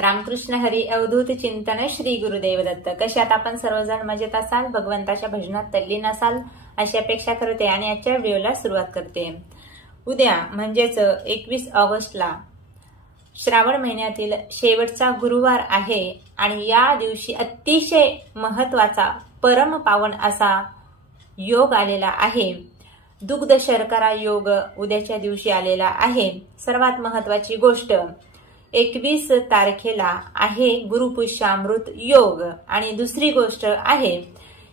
रामकृष्ण हरी अवधूत चिंतन श्री गुरुदेव दत्त। कशात आपण सर्वजण मजेत असाल, भगवंताच्या भजनात तल्लीन असाल अशी अपेक्षा करते आणि आजच्या व्हिडिओला सुरुवात करते। उद्या म्हणजेच 21 ऑगस्टला श्रावण महिन्यातील शेवटचा गुरुवार आहे आणि या दिवशी अतिशय महत्वाचा परम पावन असा योग आलेला आहे। दुग्ध शर्करा योग उद्याच्या दिवशी आलेला आहे। सर्वात महत्वाची गोष्ट 21 तारखेला आहे गुरुपुष्यामृत योग आणि दुसरी गोष्ट आहे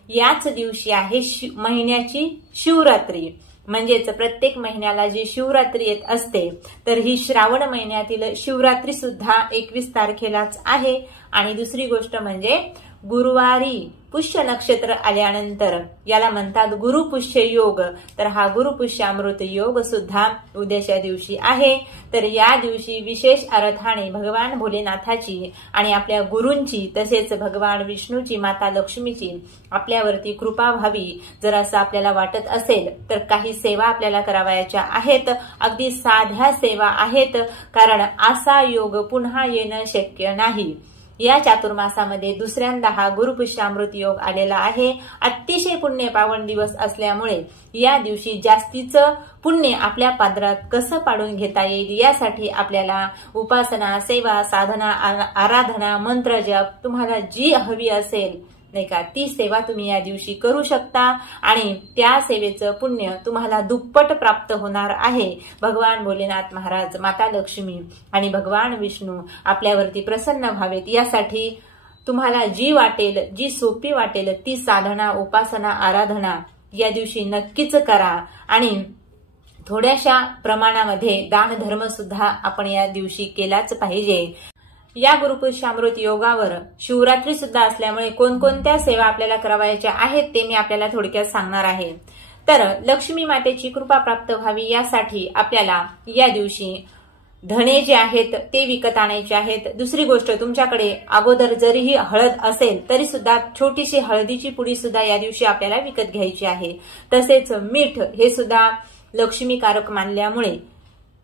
याच दिवशी आहे महिन्याची शिवरात्री। म्हणजेच प्रत्येक महिन्याला जी शिवरात्री येत असते तर ही श्रावण महिन्यातील शिवरात्री सुद्धा 21 तारखेलाच आहे। आणि दुसरी गोष्ट म्हणजे गुरुवारी पुष्य नक्षत्र आल्यानंतर याला म्हणतात गुरुपुष्य योग, तर हा गुरुपुष्यामृत योग सुद्धा उद्याच्या दिवशी आहे। तर या दिवशी विशेष अर्थाने भगवान भोलेनाथाची आणि आपल्या गुरूंची तसेच भगवान विष्णूची माता लक्ष्मीची आपल्यावरती कृपा व्हावी जर असं आपल्याला वाटत असेल तर काही सेवा आपल्याला करावयाच्या आहेत। अगदी साध्या सेवा आहेत, कारण असा योग पुन्हा येणं शक्य नाही। या चातुर्मासामध्ये दुसऱ्यांदा हा गुरुपुष्यामृत योग आलेला आहे। अतिशय पुण्य पावन दिवस असल्यामुळे या दिवशी जास्तीचं पुण्य आपल्या पादरात कसं पाडून घेता येईल यासाठी आपल्याला उपासना, सेवा, साधना, आराधना, मंत्र जप तुम्हाला जी हवी असेल नाही का ती सेवा तुम्ही या दिवशी करू शकता आणि त्या सेवेचं पुण्य तुम्हाला दुप्पट प्राप्त होणार आहे। भगवान भोलेनाथ महाराज, माता लक्ष्मी आणि भगवान विष्णू आपल्यावरती प्रसन्न व्हावेत यासाठी तुम्हाला जी वाटेल, जी सोपी वाटेल ती साधना, उपासना, आराधना या दिवशी नक्कीच करा आणि थोड्याशा प्रमाणामध्ये दान धर्म सुद्धा आपण या दिवशी केलाच पाहिजे। या गुरुपुष्यामृत योगावर शिवरात्री सुद्धा असल्यामुळे कोणकोणत्या सेवा आपल्याला करावयाच्या आहेत ते मी आपल्याला थोडक्यात सांगणार आहे। तर लक्ष्मी मातेची कृपा प्राप्त व्हावी यासाठी आपल्याला या दिवशी धणे जे आहेत ते विकत आणायचे आहेत। दुसरी गोष्ट, तुमच्याकडे अगोदर जरीही हळद असेल तरी सुद्धा छोटीशी हळदीची पुडी सुद्धा या दिवशी आपल्याला विकत घ्यायची आहे। तसेच मीठ हे सुद्धा लक्ष्मीकारक मानल्यामुळे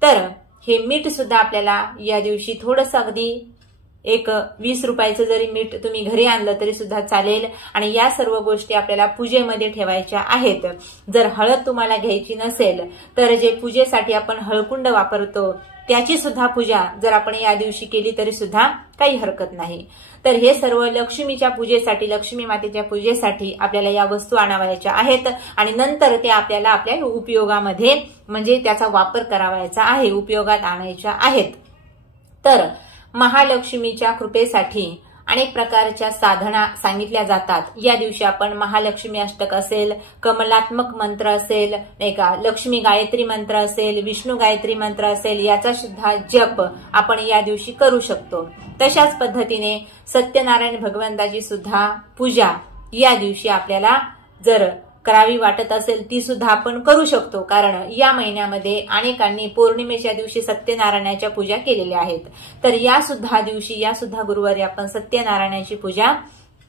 तर हे मीठ सुद्धा आपल्याला या दिवशी थोडंसं अगदी 20 रुपयाचं जरी मीठ तुम्ही घरी आणलं तरी सुद्धा चालेल आणि या सर्व गोष्टी आपल्याला पूजेमध्ये ठेवायच्या आहेत। जर हळद तुम्हाला घ्यायची नसेल तर जे पूजेसाठी आपण हळकुंड वापरतो त्याची सुद्धा पूजा जर आपण या दिवशी केली तरी सुद्धा काही हरकत नाही। तर हे सर्व लक्ष्मीच्या पूजेसाठी, लक्ष्मी मातेच्या पूजेसाठी आपल्याला या वस्तू आणावयाच्या आहेत आणि नंतर ते आपल्याला आपल्या उपयोगामध्ये म्हणजे त्याचा वापर करावयाचा आहे, उपयोगात आणायच्या आहेत। तर महालक्ष्मीच्या कृपेसाठी अनेक प्रकारच्या साधना सांगितल्या जातात। या दिवशी आपण महालक्ष्मी अष्टक असेल, कमलात्मक मंत्र असेल नाही का, लक्ष्मी गायत्री मंत्र असेल, विष्णू गायत्री मंत्र असेल याचा सुद्धा जप आपण या दिवशी करू शकतो। तशाच पद्धतीने सत्यनारायण भगवंताची सुद्धा पूजा या दिवशी आपल्याला जर करावी वाटत असेल ती सुद्धा आपण करू शकतो, कारण या महिन्यामध्ये अनेकांनी पौर्णिमेच्या दिवशी सत्यनारायणाच्या पूजा केलेल्या आहेत। तर या सुद्धा दिवशी, या सुद्धा गुरुवारी आपण सत्यनारायणाची पूजा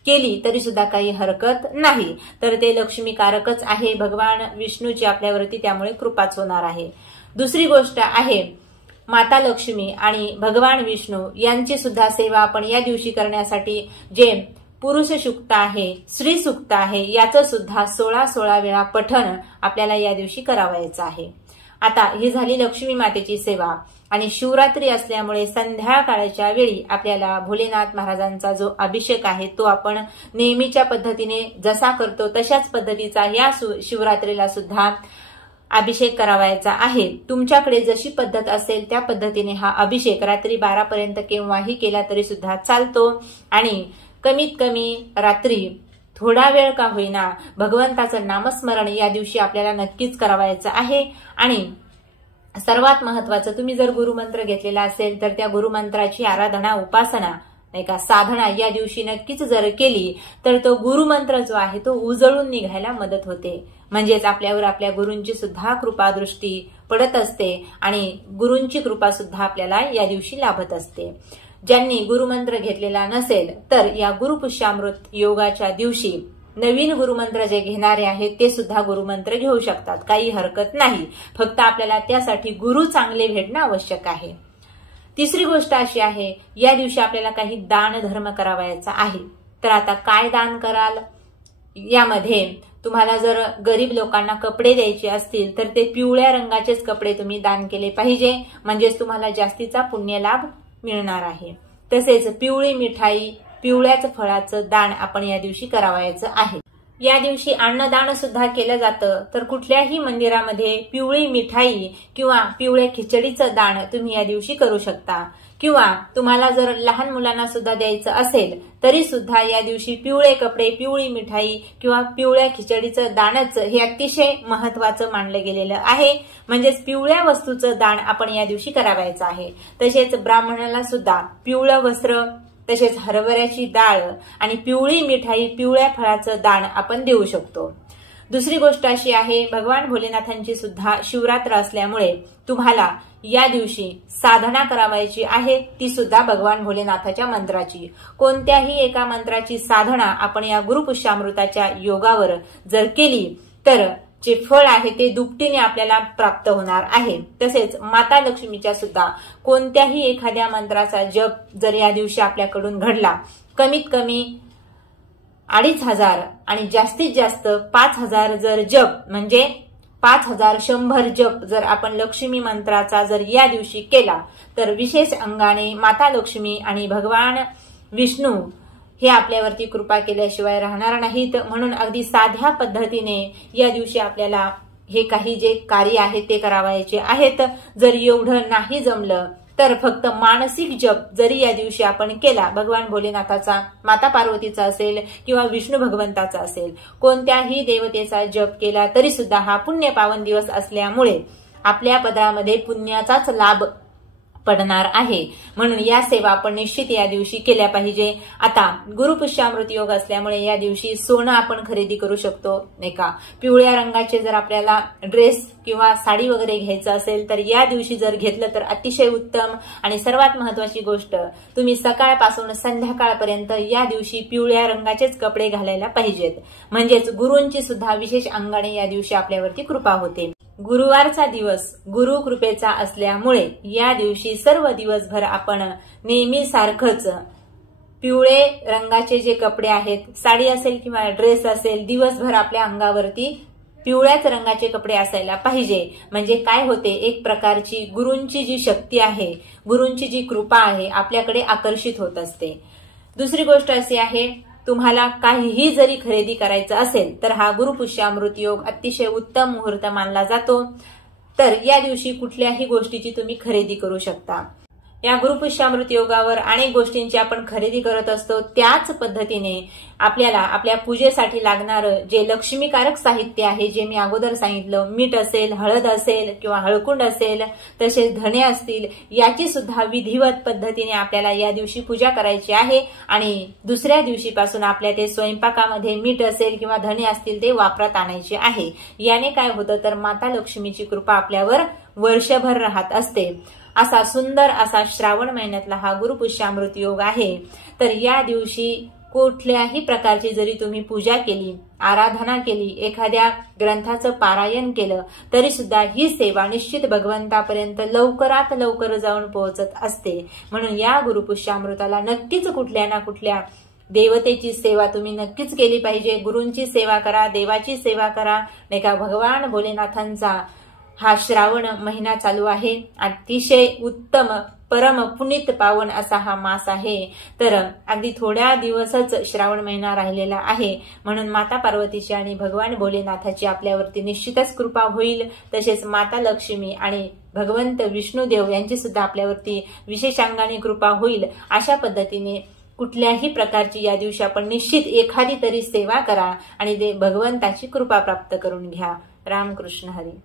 केली तरी सुद्धा काही हरकत नाही। तर ते लक्ष्मीकारकच आहे, भगवान विष्णूची आपल्यावरती त्यामुळे कृपाच होणार आहे। दुसरी गोष्ट आहे माता लक्ष्मी आणि भगवान विष्णू यांची सुद्धा सेवा आपण या दिवशी करण्यासाठी जे पुरुष सूक्त आहे, स्त्री सूक्त आहे याचं सुद्धा 16 वेळा पठण आपल्याला या दिवशी करावायचं आहे। आता ही झाली लक्ष्मी मातेची सेवा आणि शिवरात्री असल्यामुळे संध्याकाळच्या वेळी आपल्याला भोलेनाथ महाराजांचा जो अभिषेक आहे तो आपण नेहमीच्या पद्धतीने जसा करतो तशाच पद्धतीचा या शिवरात्रीला सुद्धा अभिषेक करावायचा आहे। तुमच्याकडे जशी पद्धत असेल त्या पद्धतीने हा अभिषेक रात्री 12 पर्यंत केव्हाही केला तरी सुद्धा चालतो आणि कमीत कमी रात्री थोडा वेळ का होईना भगवंताचं नामस्मरण या दिवशी आपल्याला नक्कीच करावायचं आहे। आणि सर्वात महत्वाचं, तुम्ही जर गुरुमंत्र घेतलेला असेल तर त्या गुरुमंत्राची आराधना, उपासना नाही का, साधना या दिवशी नक्कीच जर केली तर तो गुरुमंत्र जो आहे तो उजळून निघायला मदत होते। म्हणजेच आपल्यावर आपल्या गुरूंची सुद्धा कृपा दृष्टी पडत असते आणि गुरूंची कृपा सुद्धा आपल्याला या दिवशी लाभत असते। ज्यांनी गुरुमंत्र घेतलेला नसेल तर या गुरुपुष्यामृत योगाच्या दिवशी नवीन गुरुमंत्र जे घेणारे आहेत ते सुद्धा गुरुमंत्र घेऊ शकतात, काही हरकत नाही। फक्त आपल्याला त्यासाठी गुरु चांगले भेटणं आवश्यक आहे। तिसरी गोष्ट अशी आहे, या दिवशी आपल्याला काही दान धर्म करावायचा आहे. तर आता काय दान कराल? यामध्ये तुम्हाला जर गरीब लोकांना कपडे द्यायचे असतील तर ते पिवळ्या रंगाचेच कपडे तुम्ही दान केले पाहिजे, म्हणजेच तुम्हाला जास्तीचा पुण्यलाभ मिळणार आहे. तसेच पिवळी मिठाई, पिवळ्याच फळाचं दान आपण या दिवशी करावायचं आहे. या दिवशी अन्नदान सुद्धा केलं जातं. तर कुठल्याही मंदिरामध्ये पिवळी मिठाई किंवा पिवळ्या खिचडीचं दान तुम्ही या दिवशी करू शकता. किंवा तुम्हाला जर लहान मुलांना सुद्धा द्यायचं असेल तरी सुद्धा या दिवशी पिवळे कपडे, पिवळी मिठाई किंवा पिवळ्या खिचडीचं दानच हे अतिशय महत्वाचं मानलं गेलेलं आहे. म्हणजेच पिवळ्या वस्तूचं दान आपण या दिवशी करावायचं आहे. तसेच ब्राह्मणाला सुद्धा पिवळं वस्त्र, तसेच हरभऱ्याची डाळ आणि पिवळी मिठाई, पिवळ्या फळाचं दान आपण देऊ शकतो. दुसरी गोष्ट अशी आहे, भगवान भोलेनाथांची सुद्धा शिवरात्र असल्यामुळे तुम्हाला या दिवशी साधना करावायची आहे, ती सुद्धा भगवान भोलेनाथाच्या मंत्राची. कोणत्याही एका मंत्राची साधना आपण या गुरुपुष्यामृताच्या योगावर जर केली तर जे फळ आहे ते दुपटीने आपल्याला प्राप्त होणार आहे. तसेच माता लक्ष्मीच्या सुद्धा कोणत्याही एखाद्या मंत्राचा जप जर या दिवशी आपल्याकडून घडला, कमीत कमी 2500 आणि जास्तीत जास्त 5000 जर जप म्हणजे 5100 जप जर आपण लक्ष्मी मंत्राचा जर या दिवशी केला तर विशेष अंगाने माता लक्ष्मी आणि भगवान विष्णू हे आपल्यावरती कृपा केल्याशिवाय राहणार नाहीत. म्हणून अगदी साध्या पद्धतीने या दिवशी आपल्याला हे काही जे कार्य आहे ते करावायचे आहेत. जर एवढं नाही जमलं तर फक्त मानसिक जप जरी या दिवशी आपण केला, भगवान भोलेनाथाचा, माता पार्वतीचा असेल किंवा विष्णू भगवंताचा असेल, कोणत्याही देवतेचा जप केला तरी सुद्धा हा पुण्य पावन दिवस असल्यामुळे आपल्या पदरामध्ये पुण्याचाच लाभ पडणार आहे. म्हणून या सेवा आपण निश्चित या दिवशी केल्या पाहिजे. आता गुरुपुष्यामृत योग असल्यामुळे या दिवशी सोनं आपण खरेदी करू शकतो, नाही का. पिवळ्या रंगाचे जर आपल्याला ड्रेस किंवा साडी वगैरे घ्यायचं असेल तर या दिवशी जर घेतलं तर अतिशय उत्तम. आणि सर्वात महत्वाची गोष्ट, तुम्ही सकाळपासून संध्याकाळपर्यंत या दिवशी पिवळ्या रंगाचेच कपडे घालायला पाहिजेत. म्हणजेच गुरूंची सुद्धा विशेष अंगाने या दिवशी आपल्यावरती कृपा होते. गुरुवारचा दिवस गुरु कृपेचा असल्यामुळे या दिवशी सर्व दिवसभर आपण नेहमी सारखंच पिवळे रंगाचे जे कपडे आहेत, साडी असेल किंवा ड्रेस असेल, दिवसभर आपल्या अंगावरती पिवळ्याच रंगाचे कपडे असायला पाहिजे. म्हणजे काय होते, एक प्रकारची गुरूंची जी शक्ती आहे, गुरूंची जी कृपा आहे आपल्याकडे आकर्षित होत असते. दुसरी गोष्ट अशी आहे, तुम्हाला काहीही जरी खरेदी करायचं असेल तर हा गुरुपुष्यामृत योग अतिशय उत्तम मुहूर्त मानला जातो. तर या दिवशी कुठल्याही गोष्टीची तुम्ही खरेदी करू शकता. या गुरुपुष्यामृत योगावर अनेक गोष्टींची आपण खरेदी करत असतो. त्याच पद्धतीने आपल्याला आपल्या पूजेसाठी लागणारं जे लक्ष्मीकारक साहित्य आहे, जे मी अगोदर सांगितलं, मीठ असेल, हळद असेल किंवा हळकुंड असेल, तसेच धणे असतील, याची सुद्धा विधिवत पद्धतीने आपल्याला या दिवशी पूजा करायची आहे. आणि दुसऱ्या दिवशीपासून आपल्या ते स्वयंपाकामध्ये मीठ असेल किंवा धणे असतील ते वापरात आणायचे आहे. याने काय होतं तर माता लक्ष्मीची कृपा आपल्यावर वर्षभर राहत असते. असा सुंदर असा श्रावण महिन्यातला हा गुरुपुष्यामृत योग आहे. तर या दिवशी कुठल्याही प्रकारची जरी तुम्ही पूजा केली, आराधना केली, एखाद्या ग्रंथाचं पारायण केलं तरी सुद्धा ही सेवा निश्चित भगवंतापर्यंत लवकरात लवकर जाऊन पोहोचत असते. म्हणून या गुरुपुष्यामृताला नक्कीच कुठल्या ना कुठल्या देवतेची सेवा तुम्ही नक्कीच केली पाहिजे. गुरूंची सेवा करा, देवाची सेवा करा, नाही का. भगवान भोलेनाथांचा हा श्रावण महिना चालू आहे. अतिशय उत्तम, परम पुनीत पावन असा हा मास आहे. तर अगदी थोड्या दिवसच श्रावण महिना राहिलेला आहे. म्हणून माता पार्वतीची आणि भगवान भोलेनाथाची आपल्यावरती निश्चितच कृपा होईल. तसेच माता लक्ष्मी आणि भगवंत विष्णुदेव यांची सुद्धा आपल्यावरती विशेष अंगाने कृपा होईल. अशा पद्धतीने कुठल्याही प्रकारची या दिवशी आपण निश्चित एखादी तरी सेवा करा आणि भगवंताची कृपा प्राप्त करून घ्या. रामकृष्ण हरी.